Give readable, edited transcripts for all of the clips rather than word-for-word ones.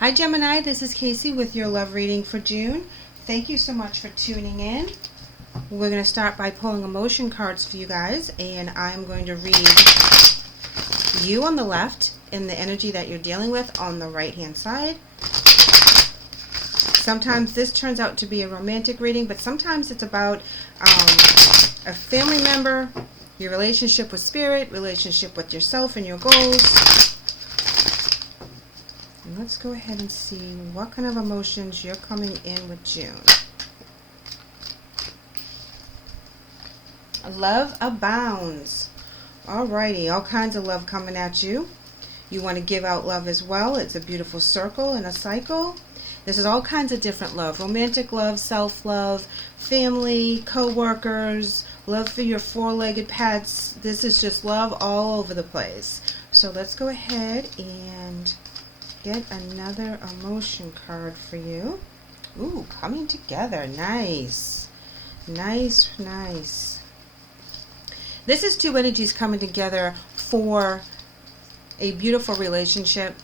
Hi Gemini, this is Kaycee with your love reading for June. Thank you so much for tuning in. We're going to start by pulling emotion cards for you guys, and I'm going to read you on the left and the energy that you're dealing with on the right hand side. Sometimes this turns out to be a romantic reading, but sometimes it's about a family member, your relationship with spirit, relationship with yourself and your goals. Let's go ahead and see what kind of emotions you're coming in with June. Love abounds. Alrighty, all kinds of love coming at you. You want to give out love as well. It's a beautiful circle and a cycle. This is all kinds of different love. Romantic love, self-love, family, co-workers, love for your four-legged pets. This is just love all over the place. So let's go ahead and get another emotion card for you. Ooh, coming together. Nice. Nice, nice. This is two energies coming together for a beautiful relationship.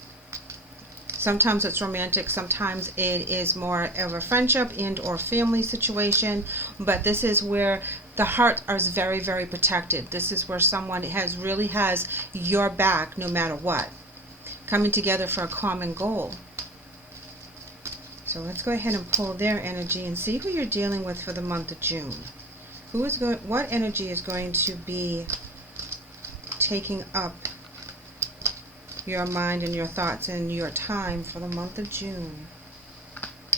Sometimes it's romantic, sometimes it is more of a friendship and or family situation, but this is where the heart is very, very protected. This is where someone really has your back no matter what. Coming together for a common goal. So let's go ahead and pull their energy and see who you're dealing with for the month of June. What energy is going to be taking up your mind and your thoughts and your time for the month of June?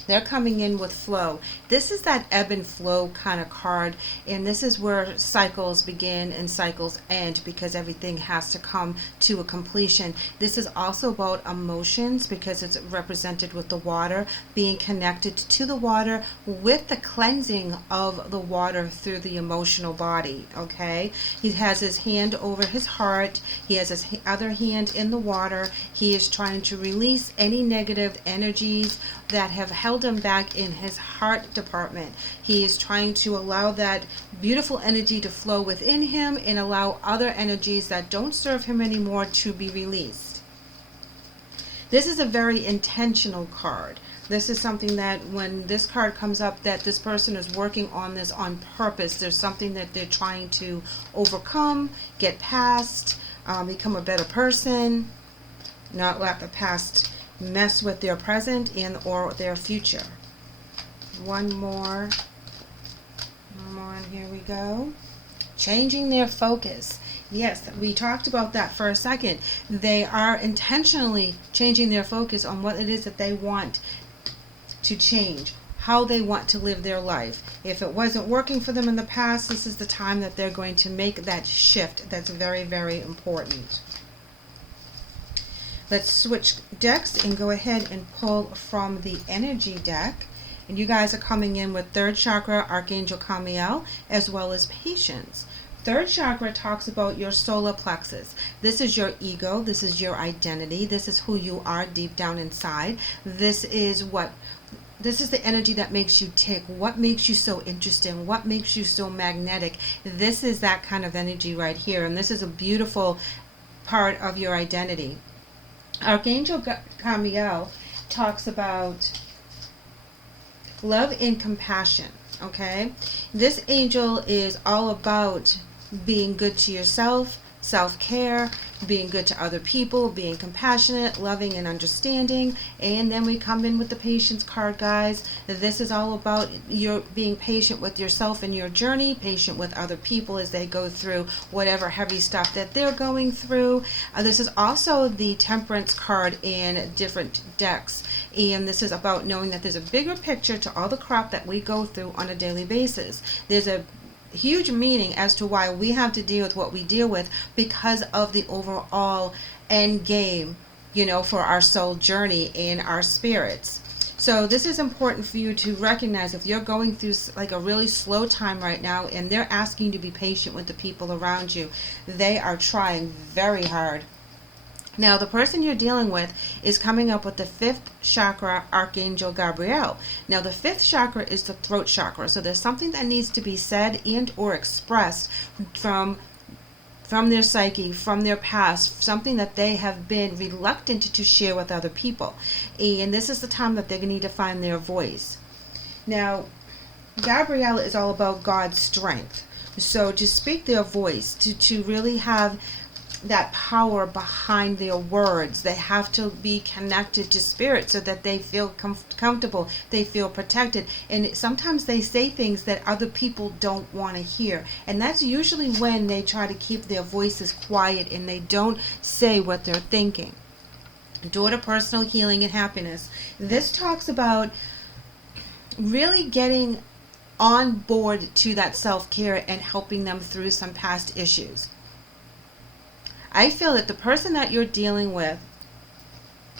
They're coming in with flow. This is that ebb and flow kind of card, and this is where cycles begin and cycles end, because everything has to come to a completion. This is also about emotions, because it's represented with the water, being connected to the water with the cleansing of the water through the emotional body. Okay, he has his hand over his heart, he has his other hand in the water. He is trying to release any negative energies that have held him back in his heart department. He is trying to allow that beautiful energy to flow within him and allow other energies that don't serve him anymore to be released. This is a very intentional card. This is something that when this card comes up, that this person is working on this on purpose. There's something that they're trying to overcome, get past, become a better person, not let the past mess with their present and or their future. One more, and here we go. Changing their focus. Yes, we talked about that for a second. They are intentionally changing their focus on what it is that they want to change, how they want to live their life. If it wasn't working for them in the past, this is the time that they're going to make that shift. That's very, very important. Let's switch decks and go ahead and pull from the energy deck. And you guys are coming in with third chakra, Archangel Uriel, as well as patience. Third chakra talks about your solar plexus. This is your ego. This is your identity. This is who you are deep down inside. This is the energy that makes you tick. What makes you so interesting? What makes you so magnetic? This is that kind of energy right here. And this is a beautiful part of your identity. Archangel Uriel talks about love and compassion. Okay, this angel is all about being good to yourself, self-care, being good to other people, being compassionate, loving, and understanding. And then we come in with the patience card, guys. This is all about your being patient with yourself and your journey, patient with other people as they go through whatever heavy stuff that they're going through. This is also the temperance card in different decks, and this is about knowing that there's a bigger picture to all the crap that we go through on a daily basis. There's a huge meaning as to why we have to deal with what we deal with, because of the overall end game, for our soul journey and our spirits. So this is important for you to recognize. If you're going through like a really slow time right now and they're asking you to be patient with the people around you, they are trying very hard. Now, the person you're dealing with is coming up with the fifth chakra, Archangel Gabrielle. Now, the fifth chakra is the throat chakra. So there's something that needs to be said and or expressed from from their psyche, from their past, something that they have been reluctant to share with other people. And this is the time that they're going to need to find their voice. Now, Gabrielle is all about God's strength. So to speak their voice, to really have that power behind their words, they have to be connected to spirit so that they feel comfortable, they feel protected. And sometimes they say things that other people don't want to hear, and that's usually when they try to keep their voices quiet and they don't say what they're thinking. Door to personal healing and happiness. This talks about really getting on board to that self-care and helping them through some past issues. I feel that the person that you're dealing with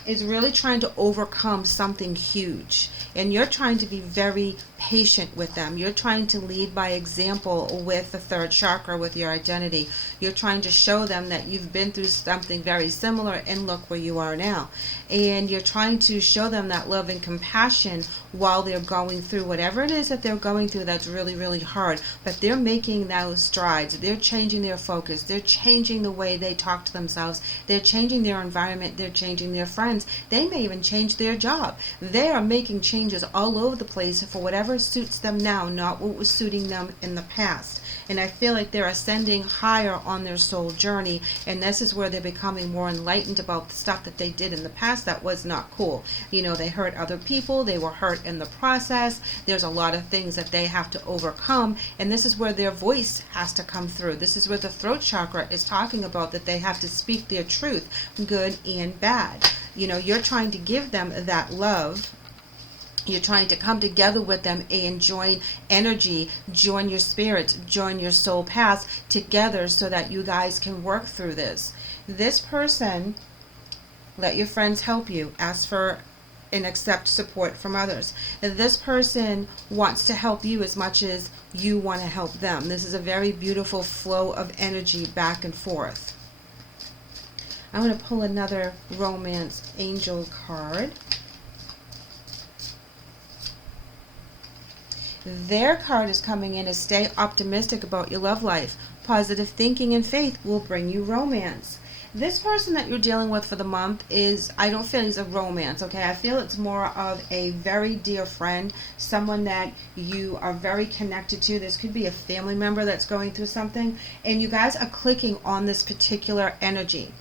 is really trying to overcome something huge, and you're trying to be very patient with them. You're trying to lead by example with the third chakra, with your identity. You're trying to show them that you've been through something very similar and look where you are now. And you're trying to show them that love and compassion while they're going through whatever it is that they're going through that's really, really hard. But they're making those strides. They're changing their focus. They're changing the way they talk to themselves. They're changing their environment. They're changing their friends. They may even change their job. They are making changes all over the place for whatever suits them now, not what was suiting them in the past. And I feel like they're ascending higher on their soul journey, and this is where they're becoming more enlightened about the stuff that they did in the past that was not cool. You know, they hurt other people, they were hurt in the process. There's a lot of things that they have to overcome, and this is where their voice has to come through. This is where the throat chakra is talking about that they have to speak their truth, good and bad. You know, you're trying to give them that love. You're trying to come together with them and join energy, join your spirit, join your soul path together so that you guys can work through this. This person, let your friends help you. Ask for and accept support from others. This person wants to help you as much as you want to help them. This is a very beautiful flow of energy back and forth. I'm going to pull another romance angel card. Their card is coming in as stay optimistic about your love life. Positive thinking and faith will bring you romance. This person that you're dealing with for the month is, I don't feel he's a romance, okay? I feel it's more of a very dear friend, someone that you are very connected to. This could be a family member that's going through something, and you guys are clicking on this particular energy.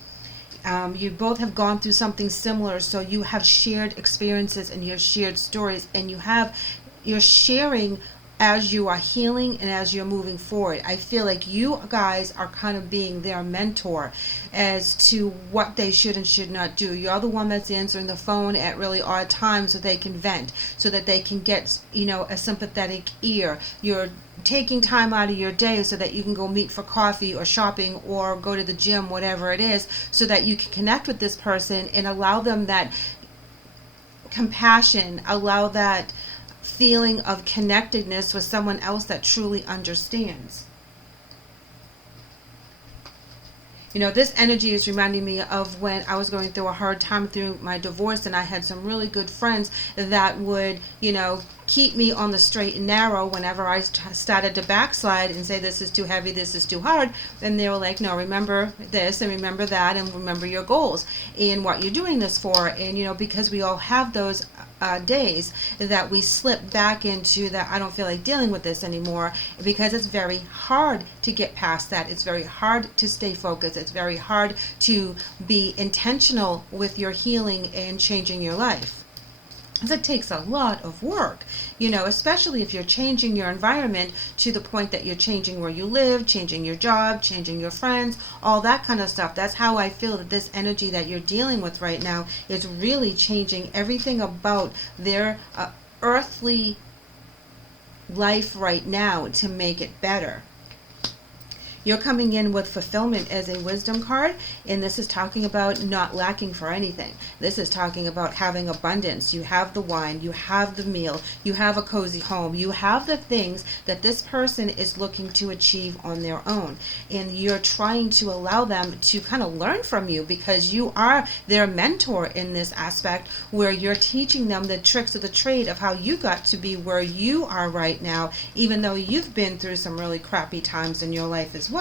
You both have gone through something similar, so you have shared experiences and you have shared stories, and you're sharing as you are healing and as you're moving forward. I feel like you guys are kind of being their mentor as to what they should and should not do. You're the one that's answering the phone at really odd times so they can vent, so that they can get, you know, a sympathetic ear. You're taking time out of your day so that you can go meet for coffee or shopping or go to the gym, whatever it is, so that you can connect with this person and allow them that compassion, allow that feeling of connectedness with someone else that truly understands. You know, this energy is reminding me of when I was going through a hard time through my divorce, and I had some really good friends that would, you know, keep me on the straight and narrow whenever I started to backslide and say, this is too heavy, this is too hard. And they were like, no, remember this and remember that and remember your goals and what you're doing this for. And, you know, because we all have those days that we slip back into that, I don't feel like dealing with this anymore, because it's very hard to get past that. It's very hard to stay focused. It's very hard to be intentional with your healing and changing your life. It takes a lot of work, you know, especially if you're changing your environment to the point that you're changing where you live, changing your job, changing your friends, all that kind of stuff. That's how I feel that this energy that you're dealing with right now is really changing everything about their earthly life right now to make it better. You're coming in with fulfillment as a wisdom card, and this is talking about not lacking for anything. This is talking about having abundance. You have the wine, you have the meal, you have a cozy home, you have the things that this person is looking to achieve on their own. And you're trying to allow them to kind of learn from you, because you are their mentor in this aspect, where you're teaching them the tricks of the trade of how you got to be where you are right now, even though you've been through some really crappy times in your life as well.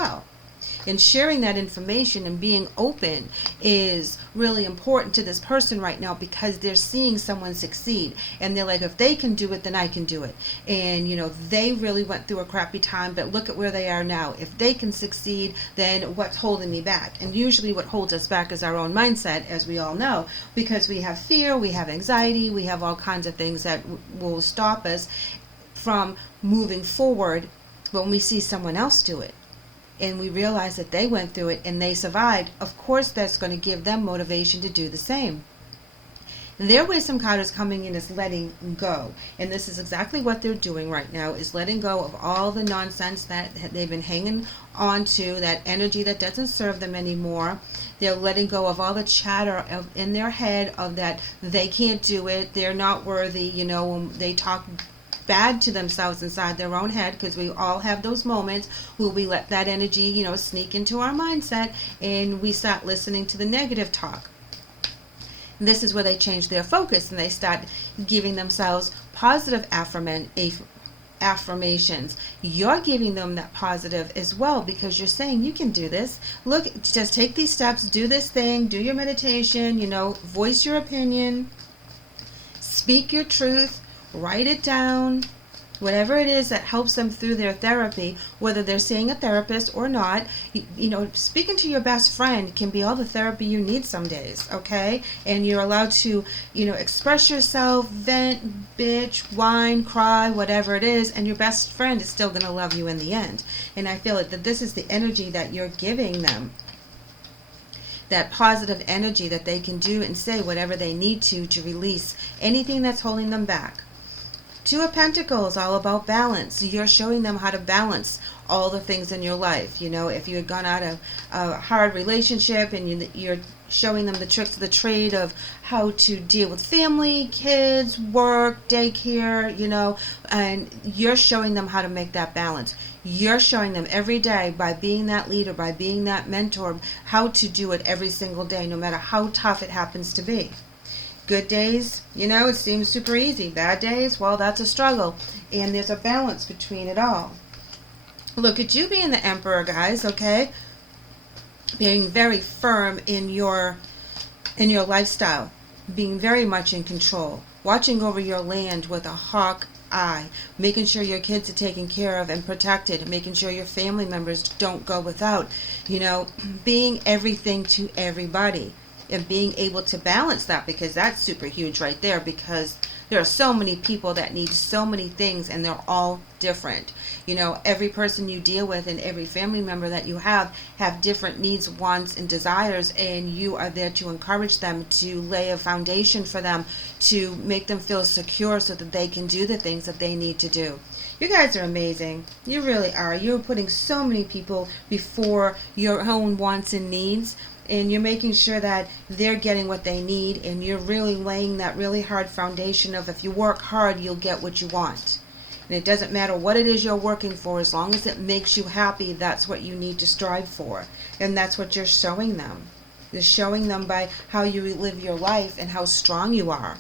And sharing that information and being open is really important to this person right now, because they're seeing someone succeed. And they're like, if they can do it, then I can do it. And, they really went through a crappy time, but look at where they are now. If they can succeed, then what's holding me back? And usually what holds us back is our own mindset, as we all know, because we have fear, we have anxiety, we have all kinds of things that will stop us from moving forward. But when we see someone else do it, and we realize that they went through it and they survived, of course that's going to give them motivation to do the same. Their wisdom card is coming in as letting go. And this is exactly what they're doing right now, is letting go of all the nonsense that they've been hanging on to, that energy that doesn't serve them anymore. They're letting go of all the chatter in their head of that they can't do it, they're not worthy, when they talk bad to themselves inside their own head, because we all have those moments where we let that energy, sneak into our mindset, and we start listening to the negative talk. This is where they change their focus and they start giving themselves positive affirmations. You're giving them that positive as well, because you're saying you can do this. Look, just take these steps, do this thing, do your meditation, voice your opinion, speak your truth, write it down, whatever it is that helps them through their therapy, whether they're seeing a therapist or not. Speaking to your best friend can be all the therapy you need some days, okay? And you're allowed to, express yourself, vent, bitch, whine, cry, whatever it is, and your best friend is still going to love you in the end. And I feel that this is the energy that you're giving them. That positive energy that they can do and say whatever they need to release anything that's holding them back. Two of Pentacles, all about balance. You're showing them how to balance all the things in your life. If you had gone out of a hard relationship, and you're showing them the tricks of the trade of how to deal with family, kids, work, daycare, and you're showing them how to make that balance. You're showing them every day, by being that leader, by being that mentor, how to do it every single day, no matter how tough it happens to be. Good days, it seems super easy. Bad days, well, that's a struggle. And there's a balance between it all. Look at you being the Emperor, guys, okay? Being very firm in your lifestyle. Being very much in control. Watching over your land with a hawk eye. Making sure your kids are taken care of and protected. Making sure your family members don't go without. Being everything to everybody. And being able to balance that, because that's super huge right there, because there are so many people that need so many things, and they're all different. Every person you deal with and every family member that you have different needs, wants, and desires, and you are there to encourage them, to lay a foundation for them, to make them feel secure so that they can do the things that they need to do. You guys are amazing. You really are. You're putting so many people before your own wants and needs. And you're making sure that they're getting what they need, and you're really laying that really hard foundation of, if you work hard, you'll get what you want. And it doesn't matter what it is you're working for, as long as it makes you happy, that's what you need to strive for. And that's what you're showing them. You're showing them by how you live your life and how strong you are.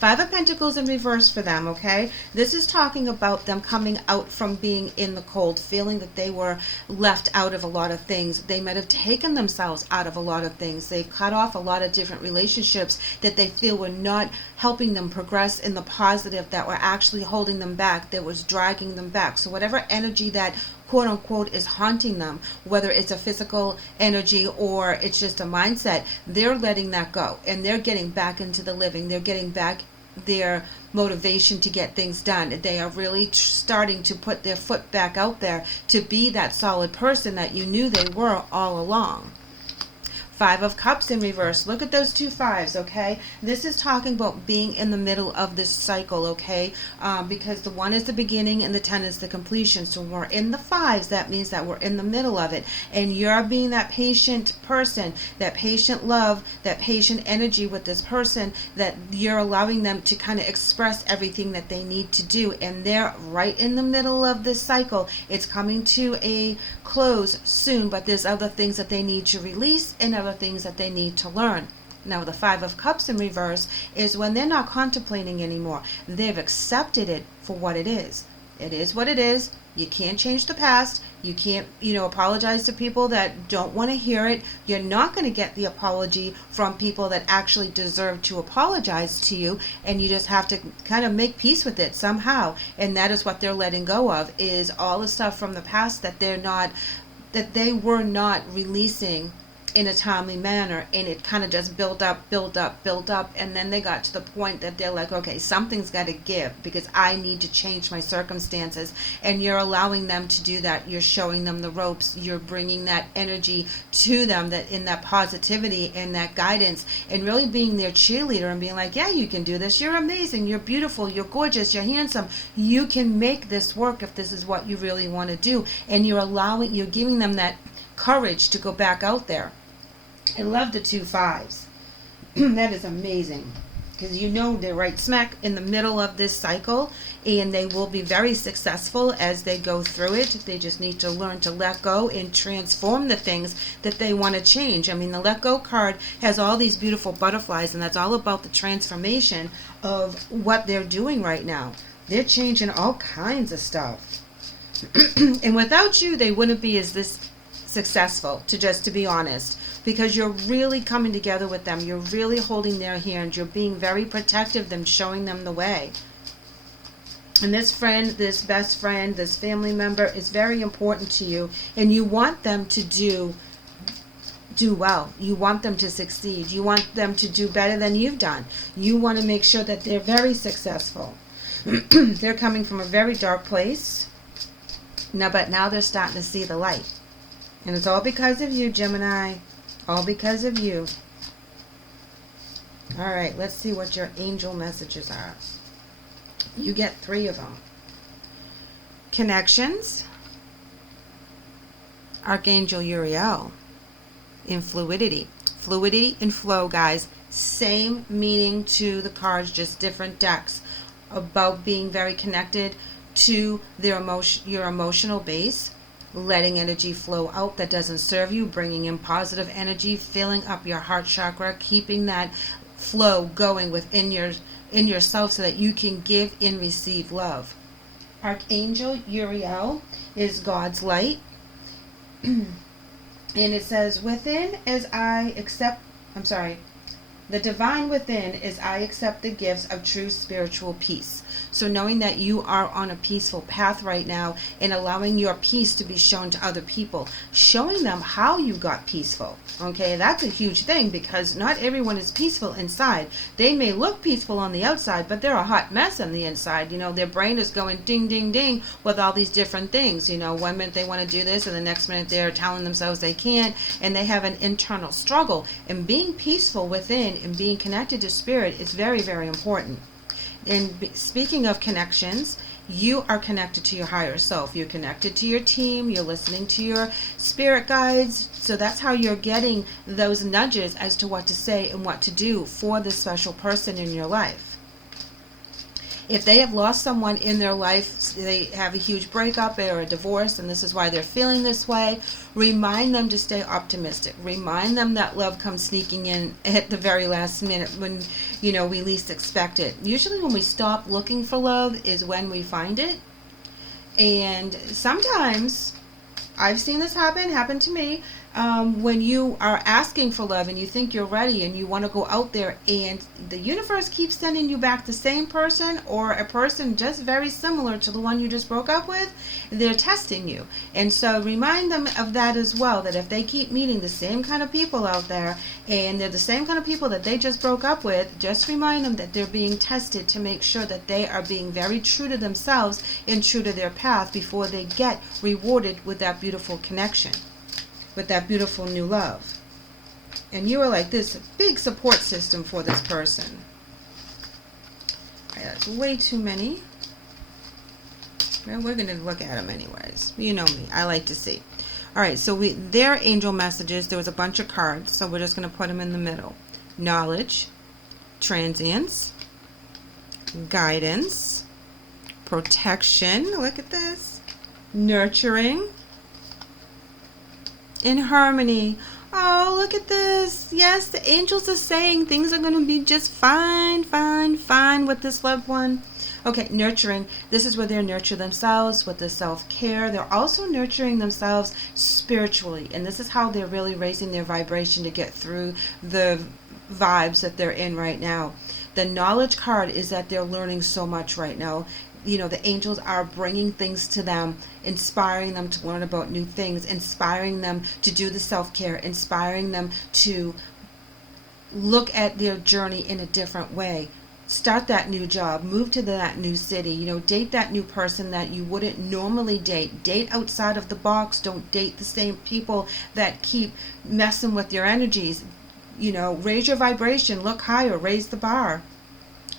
Five of Pentacles in reverse for them, okay? This is talking about them coming out from being in the cold, feeling that they were left out of a lot of things. They might have taken themselves out of a lot of things. They've cut off a lot of different relationships that they feel were not helping them progress in the positive, that were actually holding them back, that was dragging them back. So whatever energy that quote unquote is haunting them, whether it's a physical energy or it's just a mindset, they're letting that go, and they're getting back into the living. They're getting back their motivation to get things done. They are really starting to put their foot back out there to be that solid person that you knew they were all along. Five of Cups in reverse. Look at those two fives, okay? This is talking about being in the middle of this cycle, okay? Because the 1 is the beginning and the 10 is the completion. So when we're in the fives, that means that we're in the middle of it. And you're being that patient person, that patient love, that patient energy with this person, that you're allowing them to kind of express everything that they need to do. And they're right in the middle of this cycle. It's coming to a close soon, but there's other things that they need to release and other things that they need to learn. Now the Five of Cups in reverse is when they're not contemplating anymore. They've accepted it for what it is. It is what it is. You can't change the past. You can't, apologize to people that don't want to hear it. You're not going to get the apology from people that actually deserve to apologize to you, and you just have to kind of make peace with it somehow. And that is what they're letting go of, is all the stuff from the past that they were not releasing in a timely manner, and it kind of just built up, and then they got to the point that they're like, okay, something's got to give, because I need to change my circumstances. And you're allowing them to do that. You're showing them the ropes. You're bringing that energy to them, that in that positivity and that guidance, and really being their cheerleader and being like, yeah, you can do this. You're amazing. You're beautiful. You're gorgeous. You're handsome. You can make this work if this is what you really want to do. And you're giving them that courage to go back out there. I love the 2 5s. That is amazing, because they're right smack in the middle of this cycle, and they will be very successful as they go through it. They just need to learn to let go and transform the things that they want to change. I mean, the let go card has all these beautiful butterflies, and that's all about the transformation of what they're doing right now. They're changing all kinds of stuff. And without you, they wouldn't be as this successful, to be honest, because you're really coming together with them. You're really holding their hand. You're being very protective, them showing them the way. And this friend, this best friend, this family member is very important to you, and you want them to do well. You want them to succeed. You want them to do better than you've done. You want to make sure that they're very successful. They're coming from a very dark place. But now they're starting to see the light. And it's all because of you, Gemini. All because of you. All right, let's see what your angel messages are. You get 3 of them. Connections. Archangel Uriel. In fluidity. Fluidity and flow, guys. Same meaning to the cards, just different decks. About being very connected to your emotional base. Letting energy flow out that doesn't serve you, bringing in positive energy, filling up your heart chakra, keeping that flow going within yourself so that you can give and receive love. Archangel Uriel is God's light. And it says, the divine within is I accept the gifts of true spiritual peace. So knowing that you are on a peaceful path right now, and allowing your peace to be shown to other people, showing them how you got peaceful. Okay, that's a huge thing, because not everyone is peaceful inside. They may look peaceful on the outside, but they're a hot mess on the inside. Their brain is going ding, ding, ding with all these different things. 1 minute they want to do this, and the next minute they're telling themselves they can't, and they have an internal struggle. And being peaceful within and being connected to spirit is very, very important. And speaking of connections, you are connected to your higher self. You're connected to your team. You're listening to your spirit guides. So that's how you're getting those nudges as to what to say and what to do for this special person in your life. If they have lost someone in their life, they have a huge breakup or a divorce, and this is why they're feeling this way, remind them to stay optimistic. Remind them that love comes sneaking in at the very last minute when, we least expect it. Usually when we stop looking for love is when we find it. And sometimes, I've seen this happen to me, when you are asking for love and you think you're ready and you want to go out there, and the universe keeps sending you back the same person or a person just very similar to the one you just broke up with, they're testing you. And so remind them of that as well, that if they keep meeting the same kind of people out there and they're the same kind of people that they just broke up with, just remind them that they're being tested to make sure that they are being very true to themselves and true to their path before they get rewarded with that beautiful connection, with that beautiful new love. And you are like this big support system for this person. All right, that's way too many. Well, we're going to look at them anyways. You know me. I like to see. All right, so their angel messages, there was a bunch of cards, so we're just going to put them in the middle. Knowledge, transience, guidance, protection, look at this, nurturing, in harmony. Oh, look at this. Yes, the angels are saying things are going to be just fine with this loved one. Okay, nurturing. This is where they nurture themselves with the self-care. They're also nurturing themselves spiritually. And this is how they're really raising their vibration to get through the vibes that they're in right now. The knowledge card is that they're learning so much right now. You know, the angels are bringing things to them, inspiring them to learn about new things, inspiring them to do the self-care, inspiring them to look at their journey in a different way. Start that new job, move to that new city, you know, date that new person that you wouldn't normally date outside of the box. Don't date the same people that keep messing with your energies. You know, raise your vibration, look higher, raise the bar.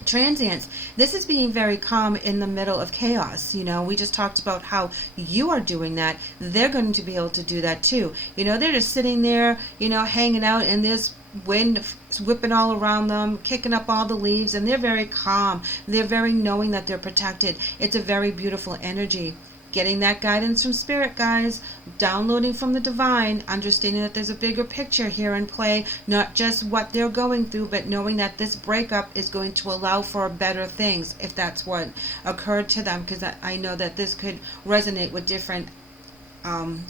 Transients, this is being very calm in the middle of chaos. You know, we just talked about how you are doing that. They're going to be able to do that too. You know, they're just sitting there, you know, hanging out, and there's wind whipping all around them, kicking up all the leaves, and they're very calm. They're very knowing that they're protected. It's a very beautiful energy. Getting that guidance from spirit, guys, downloading from the divine, understanding that there's a bigger picture here in play, not just what they're going through, but knowing that this breakup is going to allow for better things if that's what occurred to them, because I know that this could resonate with different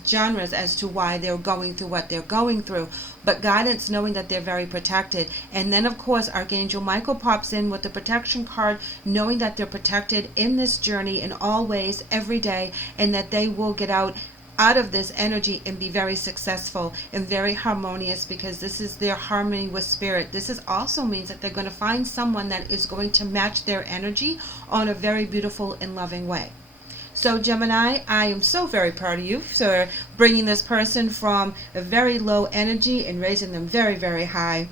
genres as to why they're going through what they're going through. But guidance, knowing that they're very protected. And then of course Archangel Michael pops in with the protection card, knowing that they're protected in this journey in all ways every day, and that they will get out of this energy and be very successful and very harmonious, because this is their harmony with spirit. This is also means that they're going to find someone that is going to match their energy on a very beautiful and loving way. So Gemini, I am so very proud of you for bringing this person from a very low energy and raising them very, very high.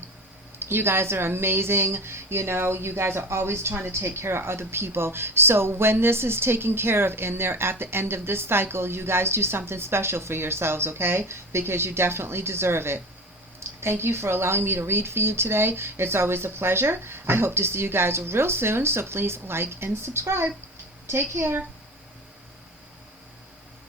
You guys are amazing. You know, you guys are always trying to take care of other people. So when this is taken care of and they're at the end of this cycle, you guys do something special for yourselves, okay? Because you definitely deserve it. Thank you for allowing me to read for you today. It's always a pleasure. I hope to see you guys real soon. So please like and subscribe. Take care.